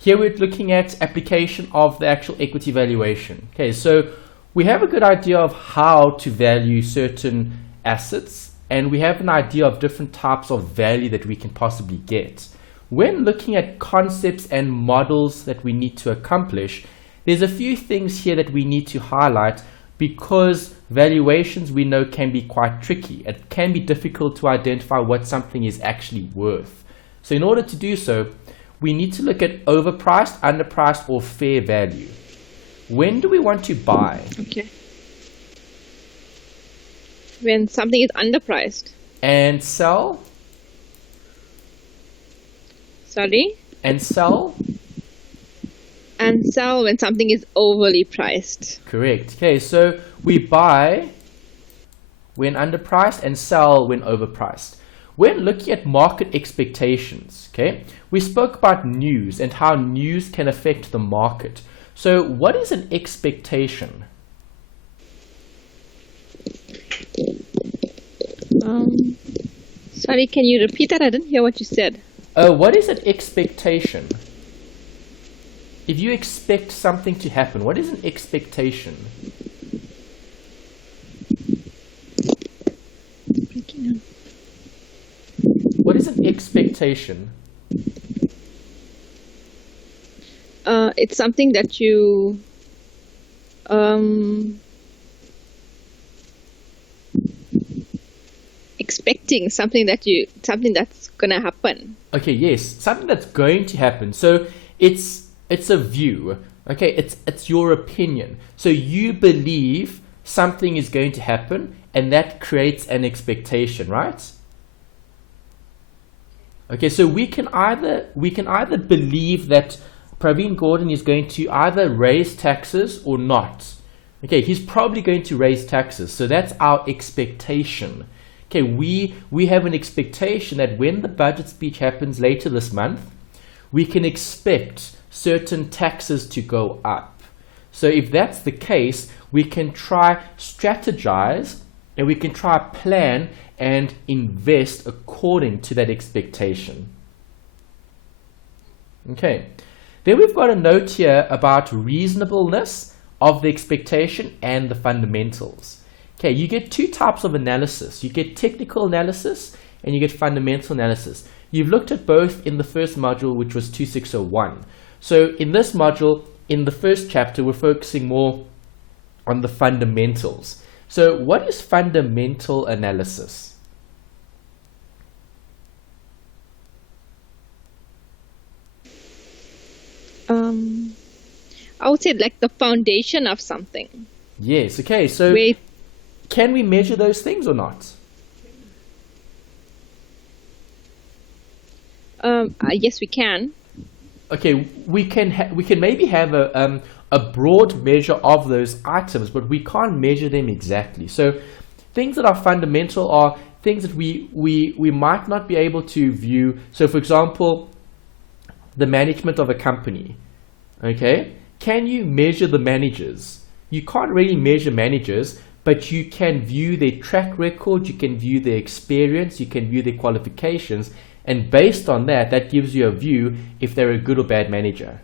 Here we're looking at application of the actual equity valuation. Okay, so we have a good idea of how to value certain assets, and we have an idea of different types of value that we can possibly get. When looking at concepts and models that we need to accomplish, there's a few things here that we need to highlight, because valuations we know can be quite tricky. It can be difficult to identify what something is actually worth. So in order to do so, we need to look at overpriced, underpriced, or fair value. When do we want to buy? Okay. When something is underpriced. And sell? Sorry? And sell? And sell when something is overly priced. Correct. Okay, so we buy when underpriced and sell when overpriced. When looking at market expectations, okay, we spoke about news and how news can affect the market. So what is an expectation? Sorry, can you repeat that? I didn't hear what you said. What is an expectation? If you expect something to happen, what is an expectation? What is an expectation? It's something that you expecting something that's gonna happen. Okay, yes, something that's going to happen. So it's a view. Okay, it's your opinion. So you believe something is going to happen, and that creates an expectation, right? Okay, so we can either believe that Praveen Gordon is going to either raise taxes or not. Okay, he's probably going to raise taxes, so that's our expectation. Okay, we have an expectation that when the budget speech happens later this month, we can expect certain taxes to go up. So if that's the case, we can try strategize, and we can try plan and invest according to that expectation. Okay, then we've got a note here about reasonableness of the expectation and the fundamentals. Okay, you get two types of analysis. You get technical analysis and you get fundamental analysis. You've looked at both in the first module, which was 2601. So in this module, in the first chapter, we're focusing more on the fundamentals. So what is fundamental analysis? I would say like the foundation of something. Yes, okay, so can we measure those things or not? Yes, we can. Okay, we can maybe have a broad measure of those items, but we can't measure them exactly. So things that are fundamental are things that we might not be able to view. So for example, the management of a company. Okay, can you measure the managers? You can't really measure managers, but you can view their track record, you can view their experience, you can view their qualifications, and based on that, that gives you a view if they're a good or bad manager.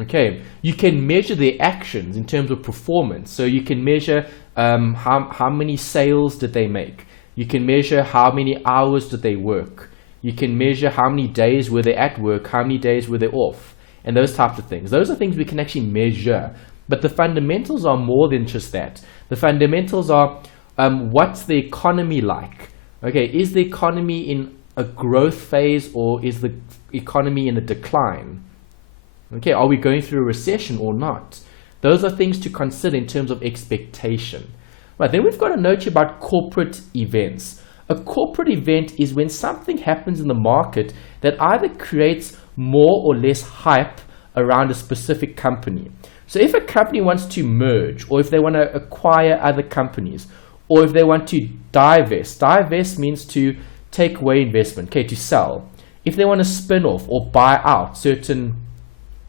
Okay, you can measure their actions in terms of performance. So you can measure how many sales did they make. You can measure how many hours did they work. You can measure how many days were they at work, how many days were they off, and those types of things. Those are things we can actually measure. But the fundamentals are more than just that. The fundamentals are what's the economy like? Okay, is the economy in a growth phase or is the economy in a decline? Okay, are we going through a recession or not? Those are things to consider in terms of expectation. Right, then we've got a note here about corporate events. A corporate event is when something happens in the market that either creates more or less hype around a specific company. So if a company wants to merge, or if they want to acquire other companies, or if they want to divest means to take away investment, okay, to sell. If they want to spin off or buy out certain,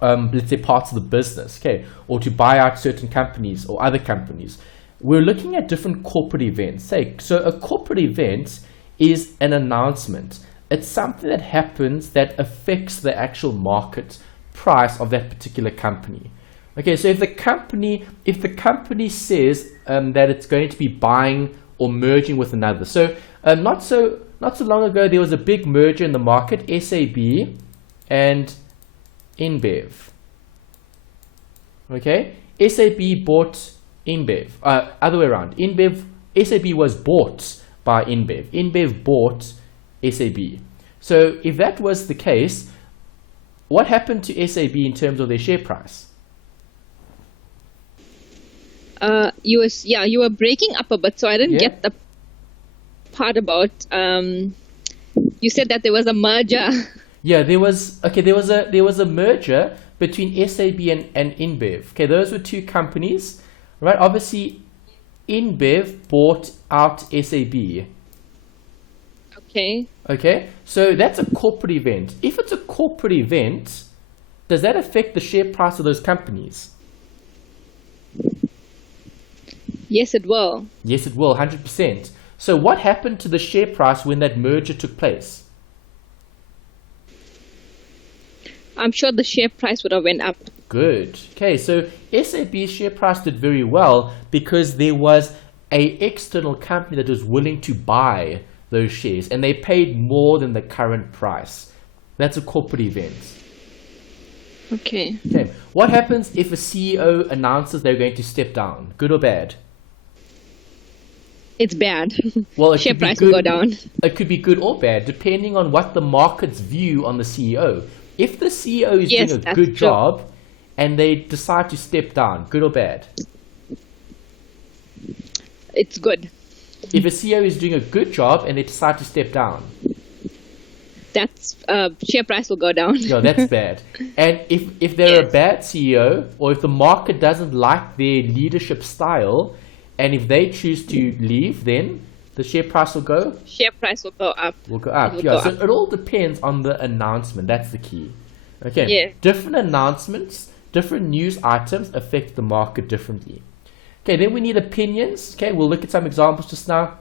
let's say, parts of the business, okay, or to buy out certain companies or other companies, we're looking at different corporate events. So a corporate event is an announcement, It's something that happens that affects the actual market price of that particular company. Okay, so if the company says that it's going to be buying or merging with another, so not so long ago there was a big merger in the market, SAB and InBev. Okay, SAB bought InBev. Other way around. SAB was bought by InBev. InBev bought SAB. So if that was the case, what happened to SAB in terms of their share price? You were breaking up a bit, so I didn't get the part about. You said that there was a merger. Yeah, there was a merger between SAB and InBev. Okay, those were two companies, right? Obviously, InBev bought out SAB. Okay, so that's a corporate event. If it's a corporate event, does that affect the share price of those companies? Yes, it will. Yes, it will, 100%. So what happened to the share price when that merger took place? I'm sure the share price would have went up. Good. Okay, so SAB's share price did very well because there was a external company that was willing to buy those shares, and they paid more than the current price. That's a corporate event. Okay. What happens if a CEO announces they're going to step down? Good or bad? It's bad. Well, share price will go down. It could be good or bad, depending on what the market's view on the CEO. If the CEO is doing a good job and they decide to step down, good or bad? It's good. If a CEO is doing a good job and they decide to step down, that's share price will go down. Yeah, that's bad. And if they're a bad CEO, or if the market doesn't like their leadership style, and if they choose to leave, then the share price will go? Share price will go up. Will go up. Yeah, so it all depends on the announcement. That's the key. Okay. Yeah. Different announcements, different news items affect the market differently. Okay, then we need opinions. Okay, we'll look at some examples just now.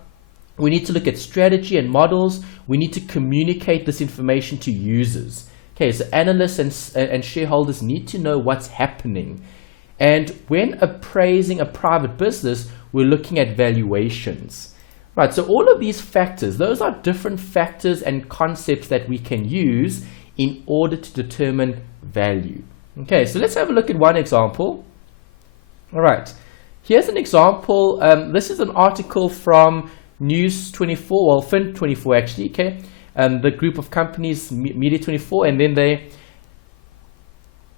We need to look at strategy and models. We need to communicate this information to users. Okay, so analysts and shareholders need to know what's happening. And when appraising a private business, we're looking at valuations. Right, so all of these factors, those are different factors and concepts that we can use in order to determine value. Okay, so let's have a look at one example. All right, here's an example. This is an article from News 24, well, Fin 24 actually, okay? The group of companies, Media 24, and then they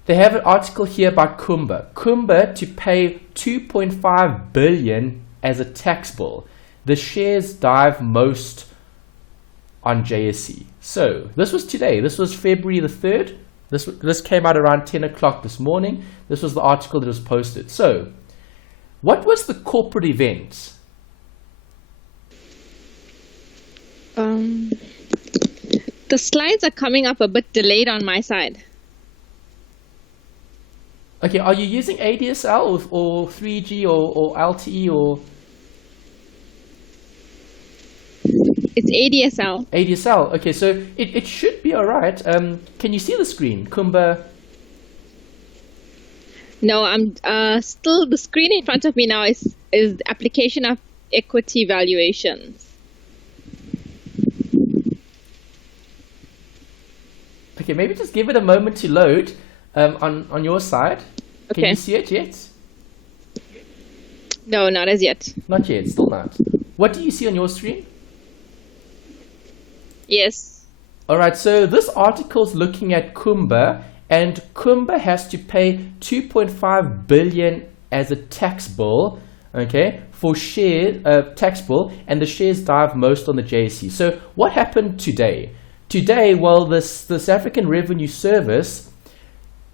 have an article here about Kumba. Kumba to pay 2.5 billion as a tax bill. The shares dive most on JSE. So this was today. This was February the 3rd. This came out around 10 o'clock this morning. This was the article that was posted. So what was the corporate event? The slides are coming up a bit delayed on my side. Okay, are you using ADSL or 3G or LTE or? It's ADSL. ADSL. Okay, so it should be all right. Can you see the screen, Kumba? No, I'm still, the screen in front of me now is the application of equity valuations. Okay, maybe just give it a moment to load on your side. Okay. Can you see it yet? No, not as yet. Not yet, still not. What do you see on your screen? Yes. All right, so this article's looking at Kumba, and Kumba has to pay 2.5 billion as a tax bill, okay, for tax bill, and the shares dive most on the JSE. So what happened today? Today, well, the South African Revenue Service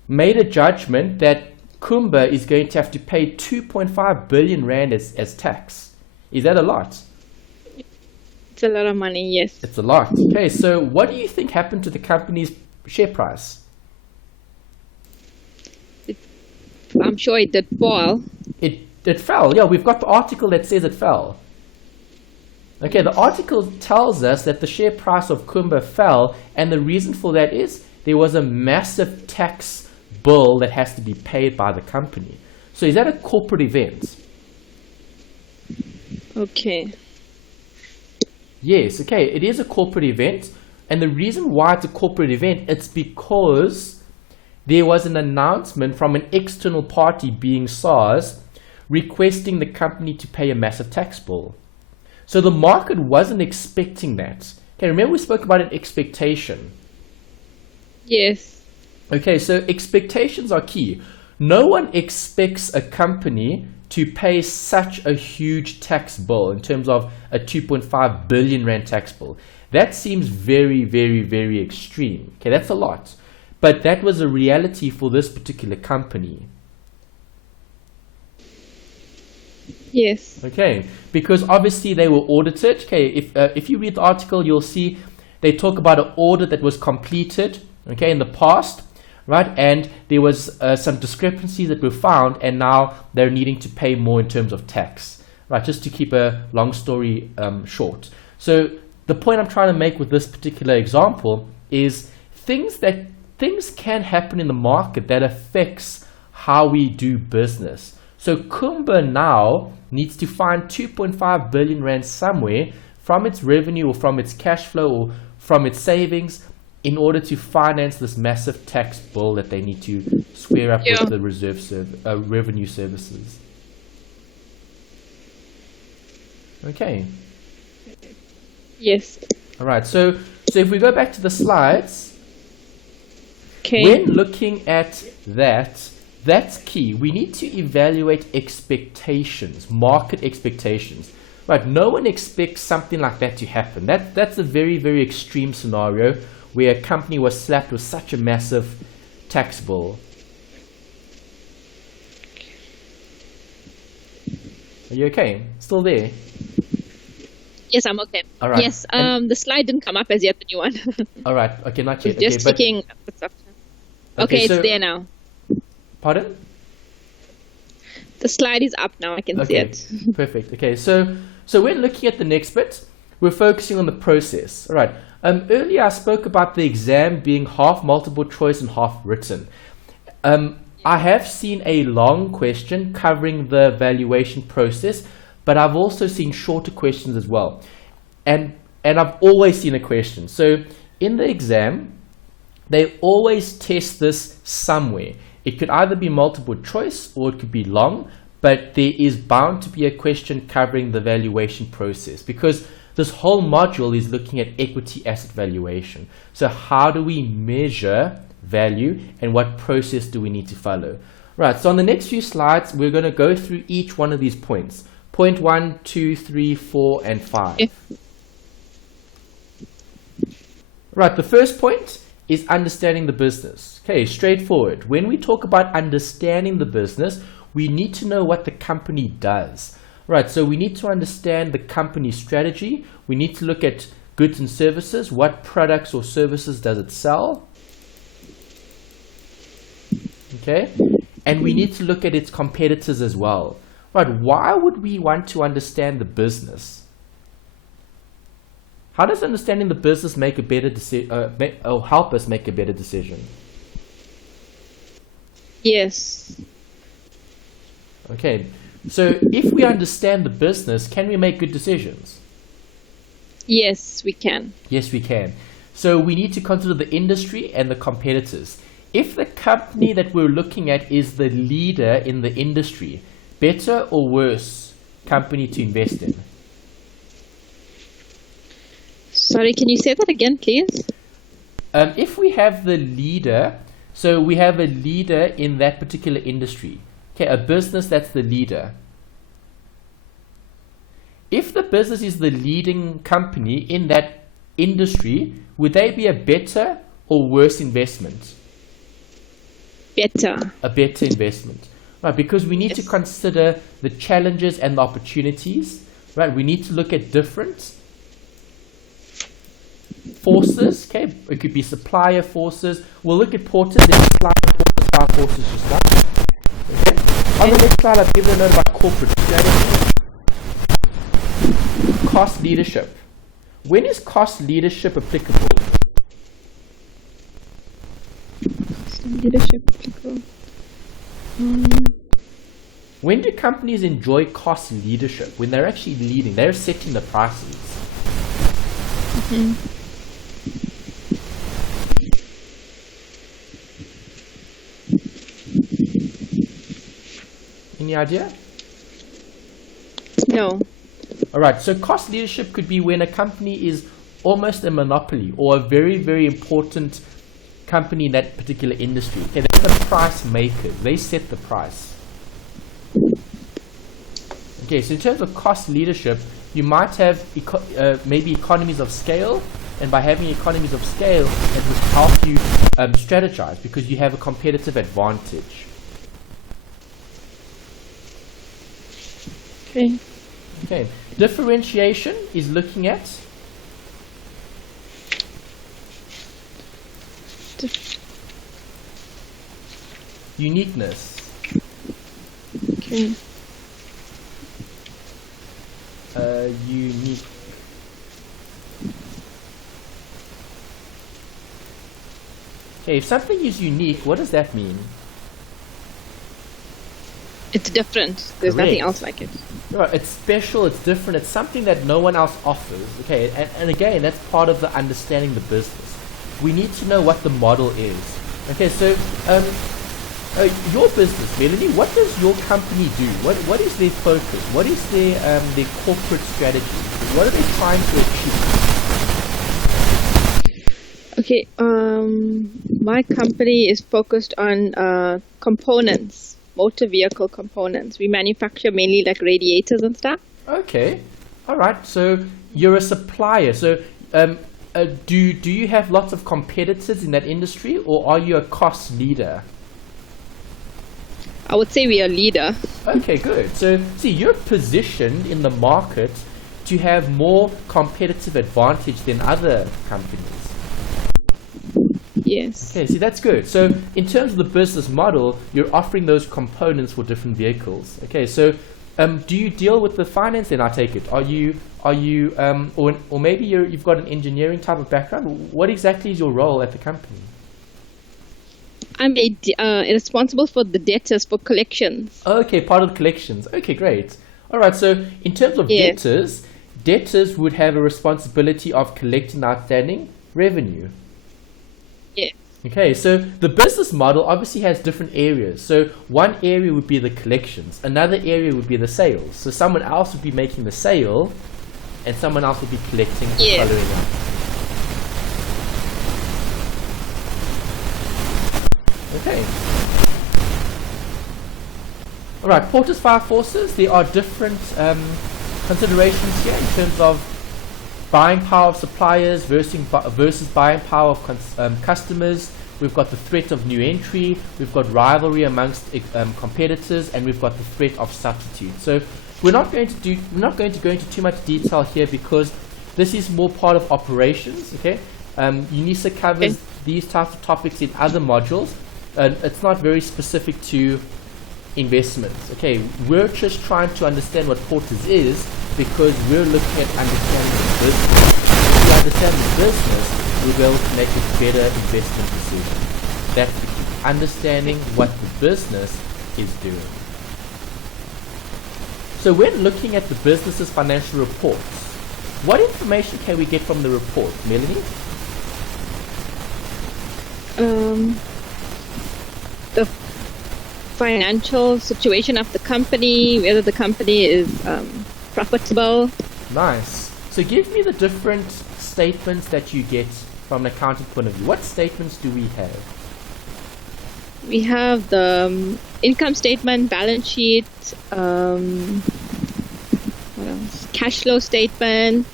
made a judgment that Kumba is going to have to pay 2.5 billion rand as tax. Is that a lot? It's a lot of money, yes. It's a lot. Okay, so what do you think happened to the company's share price? I'm sure it did fall. It fell. Yeah, we've got the article that says it fell. Okay, the article tells us that the share price of Kumba fell, and the reason for that is there was a massive tax bill that has to be paid by the company. So is that a corporate event? Okay. Yes, okay, it is a corporate event, and the reason why it's a corporate event, it's because there was an announcement from an external party, being SARS, requesting the company to pay a massive tax bill. So the market wasn't expecting that. Okay, remember we spoke about an expectation. Yes. Okay, so expectations are key. No one expects a company to pay such a huge tax bill in terms of a 2.5 billion rand tax bill. That seems very, very, very extreme. Okay, that's a lot. But that was a reality for this particular company. Yes. Okay, because obviously they were audited. Okay, if you read the article, you'll see they talk about an audit that was completed, okay, in the past, right? And there was some discrepancies that were found, and now they're needing to pay more in terms of tax, right? Just to keep a long story short. So the point I'm trying to make with this particular example is things can happen in the market that affects how we do business. So Kumba now needs to find 2.5 billion rand somewhere from its revenue or from its cash flow or from its savings in order to finance this massive tax bill that they need to square up with the revenue services. Okay. Yes. All right. So if we go back to the slides, okay. When looking at that, that's key. We need to evaluate expectations, market expectations. Right? No one expects something like that to happen. That's a very, very extreme scenario where a company was slapped with such a massive tax bill. Are you okay? Still there? Yes, I'm okay. All right. Yes, the slide didn't come up as yet, the new one. All right. Okay, not yet. Just checking. Okay, it's there now. Pardon? The slide is up now. I can see it. Perfect. Okay, so when looking at the next bit, we're focusing on the process. All right. Earlier I spoke about the exam being half multiple choice and half written. I have seen a long question covering the valuation process, but I've also seen shorter questions as well. And I've always seen a question. So in the exam, they always test this somewhere. It could either be multiple choice or it could be long, but there is bound to be a question covering the valuation process because this whole module is looking at equity asset valuation. So how do we measure value and what process do we need to follow? Right, so on the next few slides, we're going to go through each one of these points. Point 1, 2, 3, 4, and 5. Right, the first point is understanding the business. Okay, straightforward. When we talk about understanding the business, we need to know what the company does. Right, so we need to understand the company's strategy. We need to look at goods and services. What products or services does it sell? Okay, and we need to look at its competitors as well. Right, why would we want to understand the business? How does understanding the business make a better or help us make a better decision? Yes. Okay, so if we understand the business, can we make good decisions? Yes, we can. Yes, we can. So we need to consider the industry and the competitors. If the company that we're looking at is the leader in the industry, better or worse company to invest in? Sorry, can you say that again, please? If we have the leader, so we have a leader in that particular industry, okay, a business that's the leader. If the business is the leading company in that industry, would they be a better or worse investment? Better. A better investment. Right, because we need to consider the challenges and the opportunities. Right, we need to look at different forces. Okay, it could be supplier forces. We'll look at porters and supplier forces just now. Okay. On the next slide, I've given a note about corporate strategy. cost leadership. When is cost leadership applicable? Leadership applicable. When do companies enjoy cost leadership? When they're actually leading, they're setting the prices. Any idea? No. All right, so cost leadership could be when a company is almost a monopoly or a very, very important company in that particular industry. Okay, they're the price makers. They set the price. Okay, so in terms of cost leadership, you might have maybe economies of scale, and by having economies of scale, it will help you strategize because you have a competitive advantage. Okay. Okay, differentiation is looking at uniqueness. Okay. Unique. Okay, if something is unique, what does that mean? It's different. There's Correct. nothing else like it. Right, it's special, it's different, it's something that no one else offers. Okay, and again, that's part of the understanding the business. We need to know what the model is. Okay, so your business, Melanie, what does your company do? What is their focus? What is their corporate strategy? What are they trying to achieve? Okay, my company is focused on components, motor vehicle components. We manufacture mainly like radiators and stuff. Okay, all right. So you're a supplier. So do you have lots of competitors in that industry, or are you a cost leader? I would say we are a leader. Okay, good. So see, you're positioned in the market to have more competitive advantage than other companies. Yes. Okay, see, that's good. So in terms of the business model, you're offering those components for different vehicles. Okay, so do you deal with the finance then, I take it? Are you or maybe you've got an engineering type of background? What exactly is your role at the company? I'm responsible for the debtors, for collections. Okay, part of collections. Okay, great. All right, so in terms of debtors would have a responsibility of collecting outstanding revenue. Yes. Okay, so the business model obviously has different areas. So one area would be the collections, another area would be the sales. So someone else would be making the sale, and someone else would be collecting and following up. Okay. All right, Porter's five forces. There are different considerations here in terms of buying power of suppliers versus buying power of customers. We've got the threat of new entry, we've got rivalry amongst competitors, and we've got the threat of substitute. So we're not going to go into too much detail here because this is more part of operations. Okay, UNISA covers these types of topics in other modules. It's not very specific to investments. Okay, we're just trying to understand what Porters is because we're looking at understanding the business. If we understand the business, we'll be able to make a better investment decision. That's the key. Understanding what the business is doing. So when looking at the business's financial reports, what information can we get from the report, Melanie? The financial situation of the company, whether the company is profitable. Nice. So give me the different statements that you get from an accounting point of view. What statements do we have? We have the income statement, balance sheet, what else? Cash flow statement.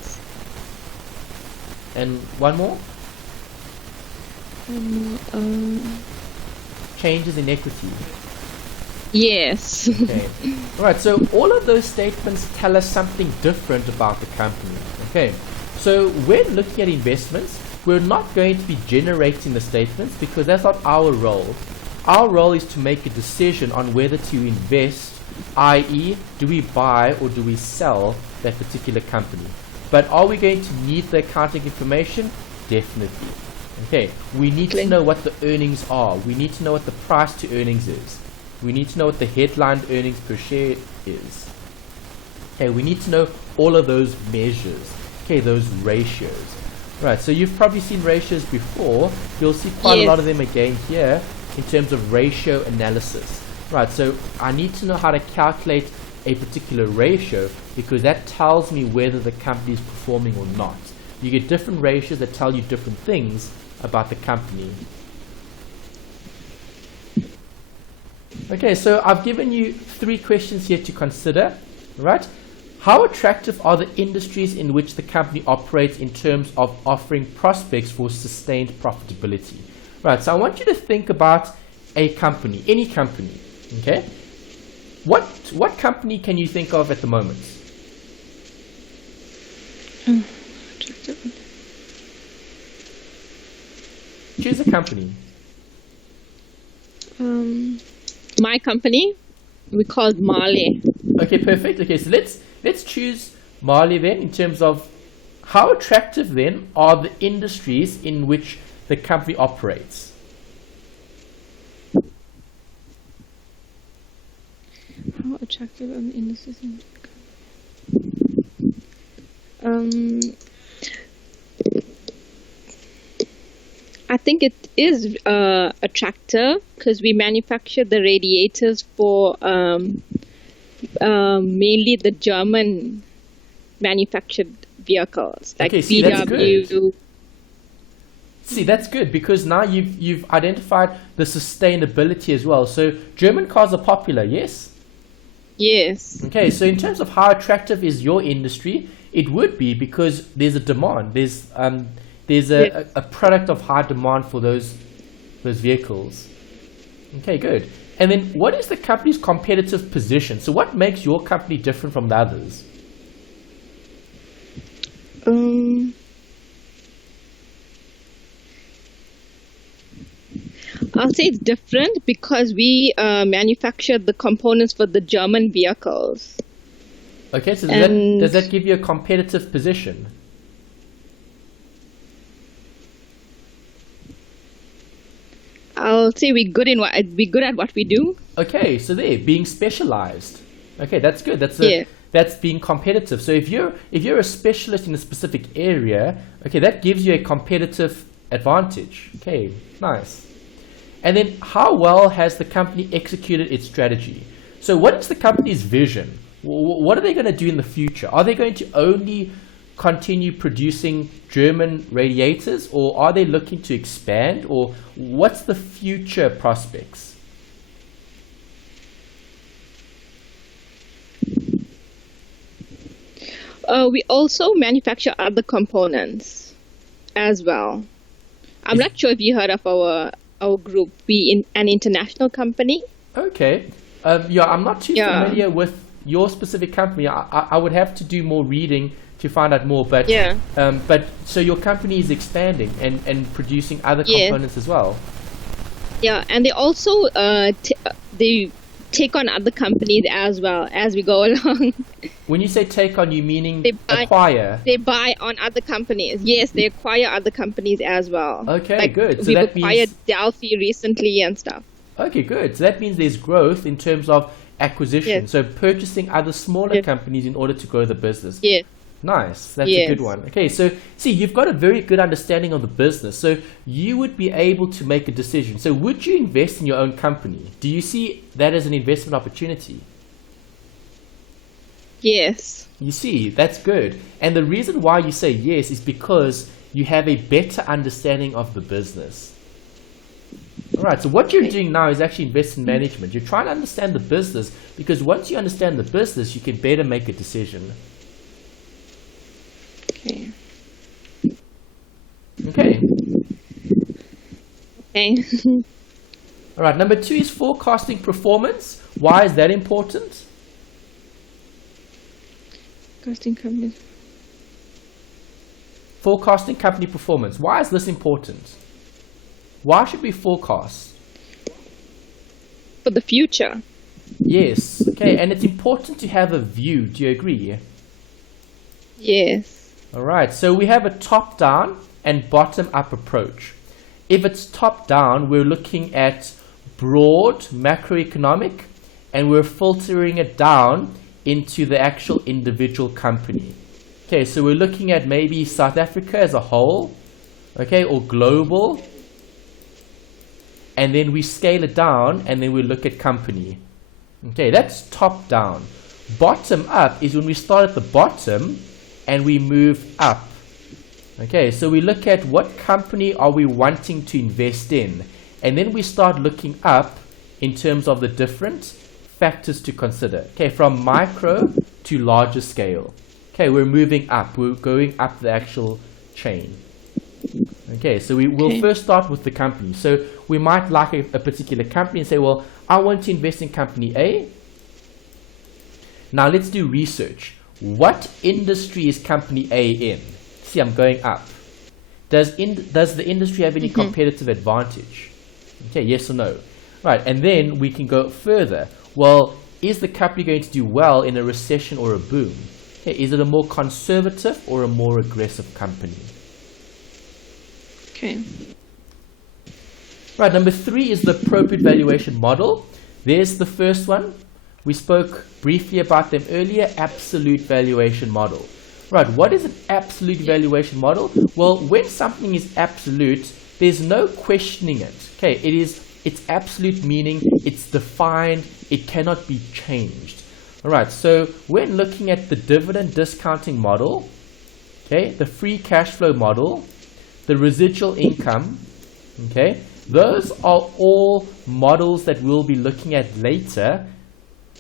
And one more? Changes in equity. Yes. Okay. All right. So all of those statements tell us something different about the company. Okay. So when looking at investments, we're not going to be generating the statements because that's not our role. Our role is to make a decision on whether to invest, i.e., do we buy or do we sell that particular company. But are we going to need the accounting information? Definitely. Okay, we need to know what the earnings are. We need to know what the price to earnings is. We need to know what the headline earnings per share is. Okay, we need to know all of those measures. Okay, those ratios. Right, so you've probably seen ratios before. You'll see quite a lot of them again here in terms of ratio analysis. Right, so I need to know how to calculate a particular ratio because that tells me whether the company is performing or not. You get different ratios that tell you different things about the company. Okay, so I've given you 3 questions here to consider, right? How attractive are the industries in which the company operates in terms of offering prospects for sustained profitability? Right, so I want you to think about a company, any company, okay? What company can you think of at the moment? Choose a company. My company, we call Marley. Okay, perfect. Okay, so let's choose Marley then in terms of how attractive then are the industries in which the company operates. How attractive are the industries? I think it is attractive because we manufacture the radiators for mainly the German manufactured vehicles like see, that's VW. good. See, that's good because now you've identified the sustainability as well. So German cars are popular, yes? Yes. Okay, so in terms of how attractive is your industry, it would be because there's a demand. There's a product of high demand for those vehicles. Okay, good. And then what is the company's competitive position? So what makes your company different from the others? I'll say it's different because we manufacture the components for the German vehicles. Okay, so does that give you a competitive position? I'll say we're good at what we do. Okay, so being specialized. Okay, that's good. That's being competitive. So if you're a specialist in a specific area, okay, that gives you a competitive advantage. Okay, nice. And then how well has the company executed its strategy? So what is the company's vision? What are they going to do in the future? Are they going to only continue producing German radiators, or are they looking to expand, or what's the future prospects? We also manufacture other components as well. I'm not sure if you heard of our group. An international company. Okay. I'm not too familiar with your specific company. I would have to do more reading to find out more. But but so your company is expanding and producing other components as well. Yeah, and they also they take on other companies as well as we go along. When you say take on, you meaning acquire? They buy on other companies. Yes, they acquire other companies as well. Okay, good. So we've that acquired means Delphi recently and stuff. Okay, good. So that means there's growth in terms of acquisition. Yes. So purchasing other smaller companies in order to grow the business. Yes. Nice. That's a good one. Okay, so see, you've got a very good understanding of the business. So you would be able to make a decision. So would you invest in your own company? Do you see that as an investment opportunity? Yes. You see, that's good. And the reason why you say yes is because you have a better understanding of the business. All right, so what you're doing now is actually investment management. You're trying to understand the business because once you understand the business, you can better make a decision. Okay. Okay. All right, number 2 is forecasting performance. Why is that important? Forecasting company performance. Why is this important? Why should we forecast? For the future. Yes. Okay, and it's important to have a view. Do you agree? Yes. All right, so we have a top-down and bottom-up approach. If it's top-down, we're looking at broad macroeconomic, and we're filtering it down into the actual individual company. Okay, so we're looking at maybe South Africa as a whole, okay, or global, and then we scale it down, and then we look at company. Okay, that's top-down. Bottom-up is when we start at the bottom and we move up. Okay, so we look at what company are we wanting to invest in, and then we start looking up in terms of the different factors to consider. Okay, from micro to larger scale. Okay, we're moving up. We're going up the actual chain. Okay, so we will first start with the company. So we might like a particular company and say, well, I want to invest in company A. Now let's do research. What industry is company A in? See, I'm going up. Does the industry have any competitive advantage? Okay, yes or no? Right, and then we can go further. Well, is the company going to do well in a recession or a boom? Okay, is it a more conservative or a more aggressive company? Okay. Right, number 3 is the appropriate valuation model. There's the first one. We spoke briefly about them earlier, absolute valuation model. Right, what is an absolute valuation model? Well, when something is absolute, there's no questioning it. Okay, it's absolute, meaning it's defined, it cannot be changed. All right, so when looking at the dividend discounting model, okay, the free cash flow model, the residual income, okay, those are all models that we'll be looking at later,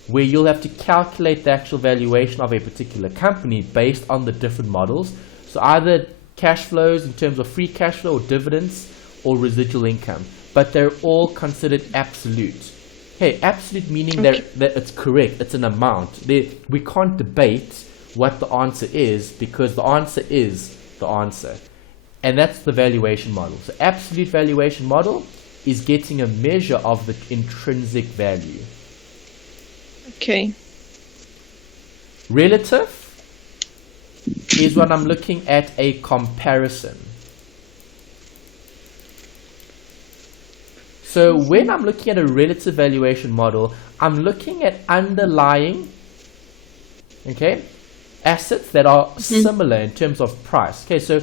where you'll have to calculate the actual valuation of a particular company based on the different models. So either cash flows in terms of free cash flow or dividends or residual income, but they're all considered absolute. Okay, absolute meaning that it's correct, it's an amount. We can't debate what the answer is because the answer is the answer. And that's the valuation model. So absolute valuation model is getting a measure of the intrinsic value. Okay. Relative is when I'm looking at a comparison. So when I'm looking at a relative valuation model, I'm looking at underlying, okay, assets that are similar in terms of price. Okay, so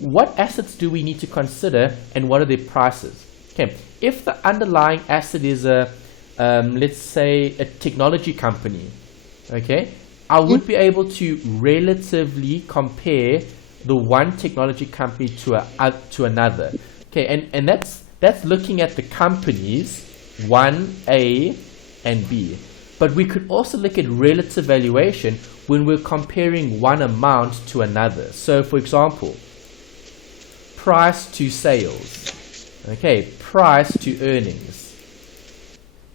what assets do we need to consider and what are their prices? Okay, if the underlying asset is a let's say a technology company, okay, I would be able to relatively compare the one technology company to another. Okay, and that's looking at the companies 1A and B. But we could also look at relative valuation when we're comparing one amount to another. So for example, price to sales, okay, price to earnings.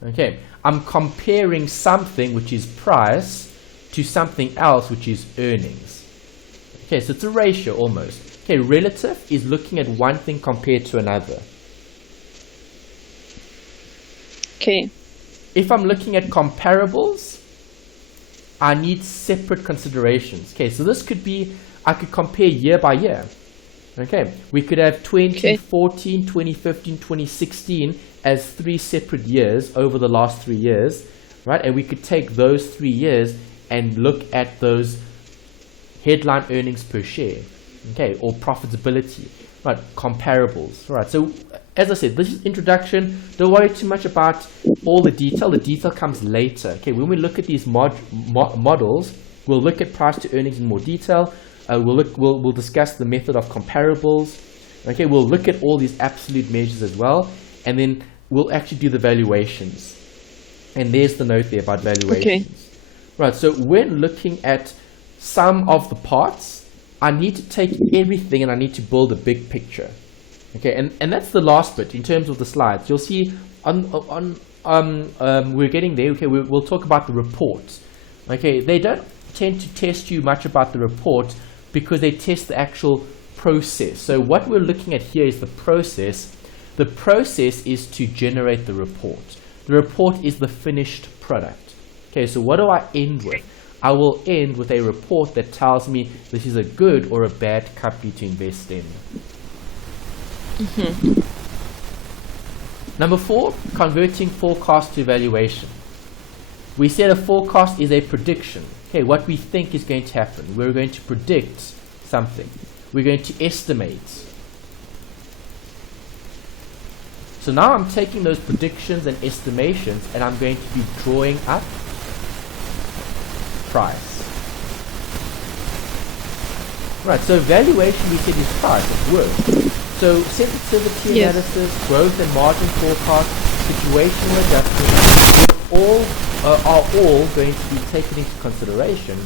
Okay, I'm comparing something which is price to something else which is earnings. Okay, so it's a ratio almost. Okay, relative is looking at one thing compared to another. Okay. If I'm looking at comparables, I need separate considerations. Okay, so this could be, I could compare year by year. Okay, we could have 2014, 2015, 2016 as 3 separate years over the last 3 years, right? And we could take those 3 years and look at those headline earnings per share, okay, or profitability, right? Comparables, right? So as I said, this is introduction. Don't worry too much about all the detail. The detail comes later. Okay, when we look at these models, we'll look at price to earnings in more detail. We'll discuss the method of comparables. Okay, we'll look at all these absolute measures as well, and then we'll actually do the valuations. And there's the note there about valuations. Okay. Right, so when looking at sum of the parts, I need to take everything and I need to build a big picture. Okay, and that's the last bit in terms of the slides. You'll see we're getting there. Okay, we'll talk about the report. Okay, they don't tend to test you much about the report because they test the actual process. So what we're looking at here is the process. The process is to generate the report. The report is the finished product. Okay, so what do I end with? I will end with a report that tells me this is a good or a bad company to invest in. Number 4, converting forecast to valuation. We said a forecast is a prediction. Okay, what we think is going to happen. We're going to predict something. We're going to estimate. So now I'm taking those predictions and estimations and I'm going to be drawing up price. Right, so valuation we said is price, it works. So sensitivity analysis, growth and margin forecast, situational adjustments are all going to be taken into consideration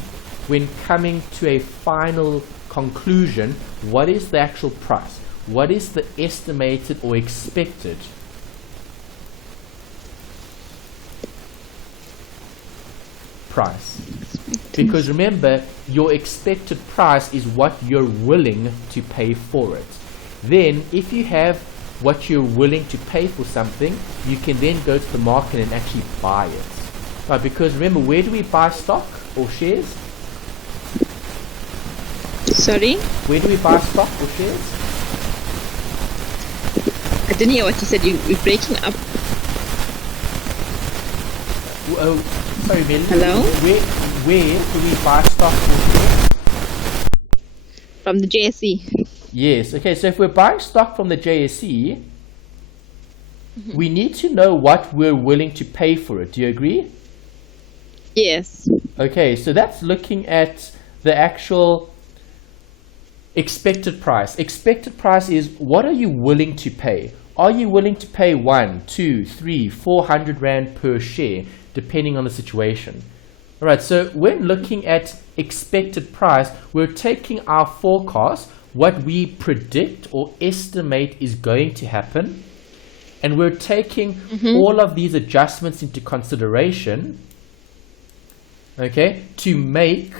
when coming to a final conclusion. What is the actual price? What is the estimated or expected price? Because remember, your expected price is what you're willing to pay for it. Then if you have what you're willing to pay for something, you can then go to the market and actually buy it. Right, because remember, where do we buy stock or shares? Sorry? Where do we buy stock or shares? I didn't hear what you said. You're breaking up. Oh, sorry, Melanie. Hello? Where do we buy stock or shares? From the JSE. Yes. Okay, so if we're buying stock from the JSE, we need to know what we're willing to pay for it. Do you agree? Yes. Okay, so that's looking at the actual expected price. Expected price is what are you willing to pay? Are you willing to pay 1, 2, 3, 400 Rand per share, depending on the situation? All right, so when looking at expected price, we're taking our forecast, what we predict or estimate is going to happen, and we're taking all of these adjustments into consideration, okay, to make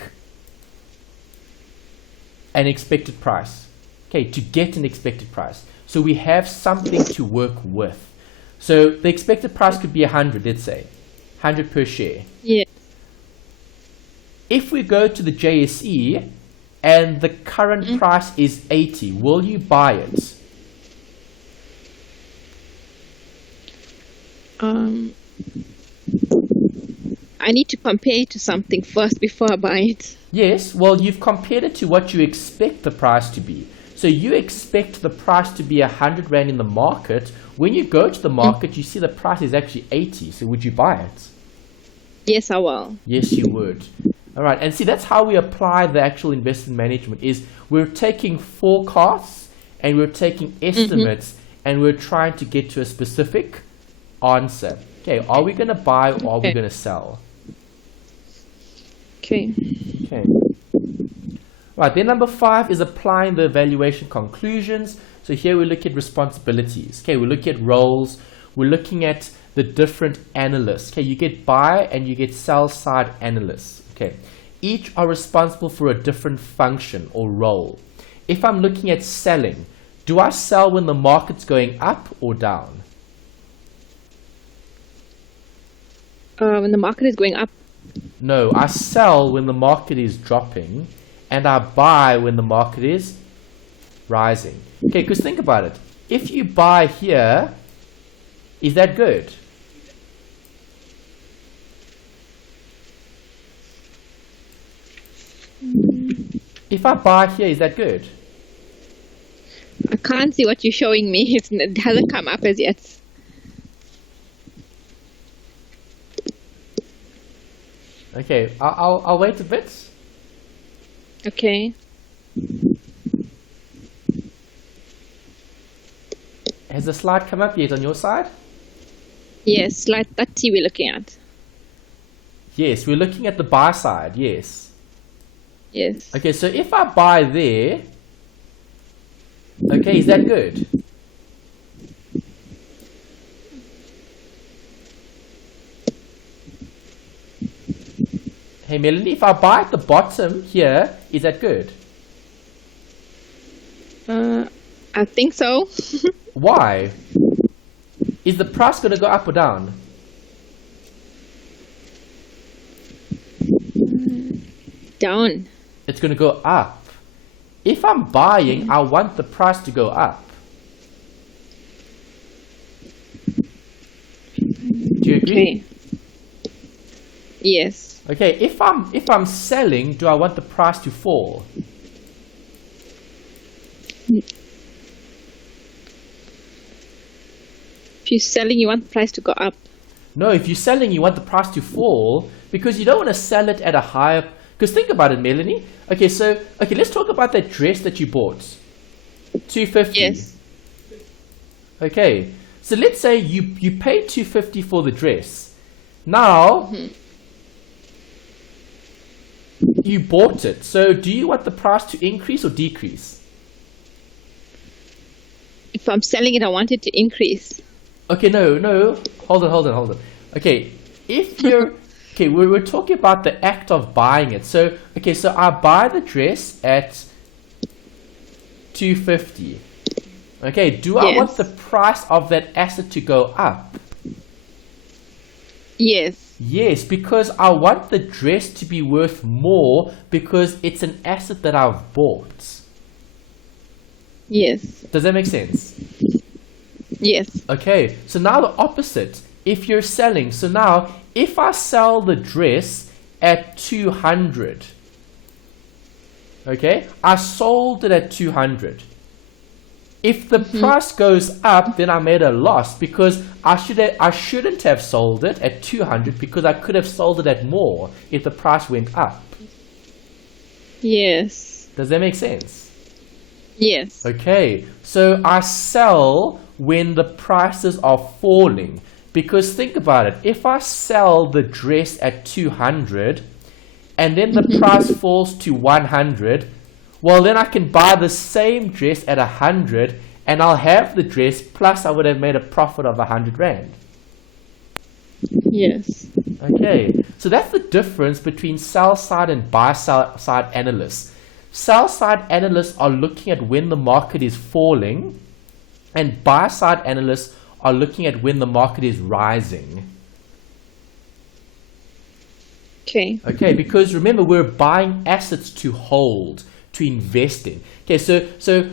an expected price, okay, to get an expected price. So we have something to work with. So the expected price could be 100, let's say, 100 per share. Yeah. If we go to the JSE and the current price is 80, will you buy it? I need to compare it to something first before I buy it. Yes, well, you've compared it to what you expect the price to be. So you expect the price to be 100 Rand in the market. When you go to the market, you see the price is actually 80. So would you buy it? Yes, I will. Yes, you would. All right, and see, that's how we apply the actual investment management is we're taking forecasts and we're taking estimates and we're trying to get to a specific answer. Okay, are we going to buy or are we going to sell? Okay. Okay. Right, then number 5 is applying the evaluation conclusions. So here we look at responsibilities. Okay, we look at roles. We're looking at the different analysts. Okay, you get buy and you get sell side analysts. Okay, each are responsible for a different function or role. If I'm looking at selling, do I sell when the market's going up or down? When the market is going up. No, I sell when the market is dropping and I buy when the market is rising. Okay, because think about it. If you buy here, is that good? If I buy here, is that good? I can't see what you're showing me. It hasn't come up as yet. Okay, I'll wait a bit. Okay. Has the slide come up yet on your side? Yes, slide 30 we're looking at. Yes, we're looking at the buy side, yes. Yes. Okay, so if I buy there, okay, is that good? Hey Melanie, if I buy at the bottom here, is that good? I think so. Why? Is the price going to go up or down? down. It's going to go up. If I'm buying, I want the price to go up. Do you agree? Okay. Yes. Okay, if I'm selling, do I want the price to fall? If you're selling, you want the price to go up. No, if you're selling, you want the price to fall because you don't want to sell it at a higher. Because think about it, Melanie. Okay, let's talk about that dress that you bought. $250. Yes. Okay, so let's say you paid $250 for the dress. Now, you bought it. So do you want the price to increase or decrease? If I'm selling it, I want it to increase. Okay, no. Hold on. Okay, if you're... Okay, we're talking about the act of buying it. So I buy the dress at $250. Okay, do I want the price of that asset to go up? Yes. Yes, because I want the dress to be worth more because it's an asset that I've bought. Yes. Does that make sense? Yes. Okay, so now the opposite. If you're selling, so now if I sell the dress at 200, okay, I sold it at 200. If the price goes up, then I made a loss because I shouldn't have sold it at 200 because I could have sold it at more if the price went up. Yes. Does that make sense? Yes. Okay, so I sell when the prices are falling. Because think about it, if I sell the dress at 200 and then the price falls to 100, well then I can buy the same dress at 100 and I'll have the dress plus I would have made a profit of 100 Rand. Yes. Okay, so that's the difference between sell side and buy side analysts. Sell side analysts are looking at when the market is falling and buy side analysts are looking at when the market is rising. Okay. Okay, because remember we're buying assets to hold, to invest in. Okay, so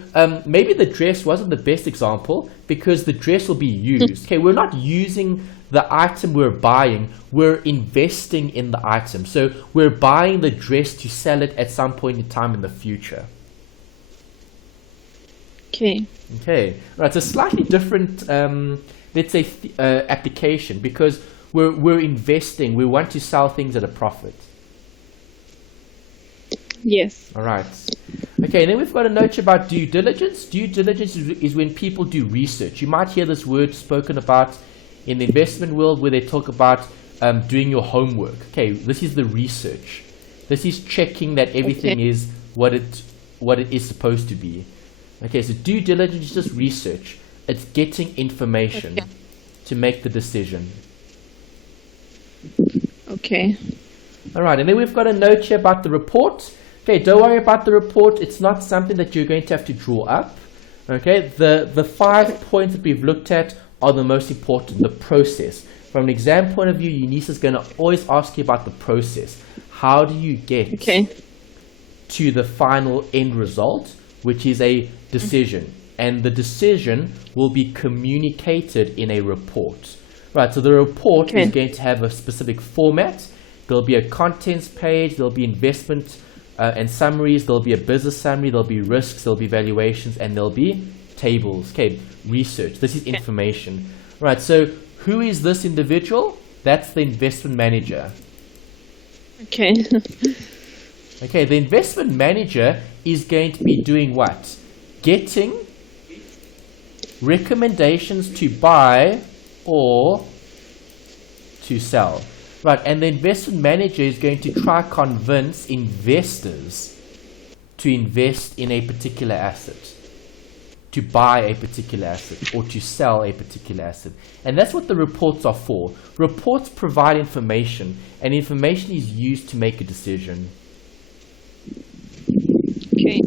maybe the dress wasn't the best example because the dress will be used. Okay, we're not using the item we're buying, we're investing in the item. So we're buying the dress to sell it at some point in time in the future. Okay. Okay, right. It's a slightly different, let's say, application because we're investing. We want to sell things at a profit. Yes. All right. Okay, and then we've got a note about due diligence. Due diligence is when people do research. You might hear this word spoken about in the investment world where they talk about doing your homework. Okay, this is the research. This is checking that everything is what it is supposed to be. Okay, so due diligence is just research. It's getting information to make the decision. Okay. All right, and then we've got a note here about the report. Okay, don't worry about the report. It's not something that you're going to have to draw up. Okay, the 5 points that we've looked at are the most important, the process. From an exam point of view, unisa is going to always ask you about the process. How do you get to the final end result, which is a decision, and the decision will be communicated in a report. Right, so the report is going to have a specific format. There'll be a contents page, there'll be investment and summaries, there'll be a business summary, there'll be risks, there'll be valuations, and there'll be tables. Okay, research. This is information. Right, so who is this individual? That's the investment manager. Okay. Okay, the investment manager is going to be doing what? Getting recommendations to buy or to sell. Right, and the investment manager is going to try to convince investors to invest in a particular asset, to buy a particular asset, or to sell a particular asset. And that's what the reports are for. Reports provide information, and information is used to make a decision. Okay.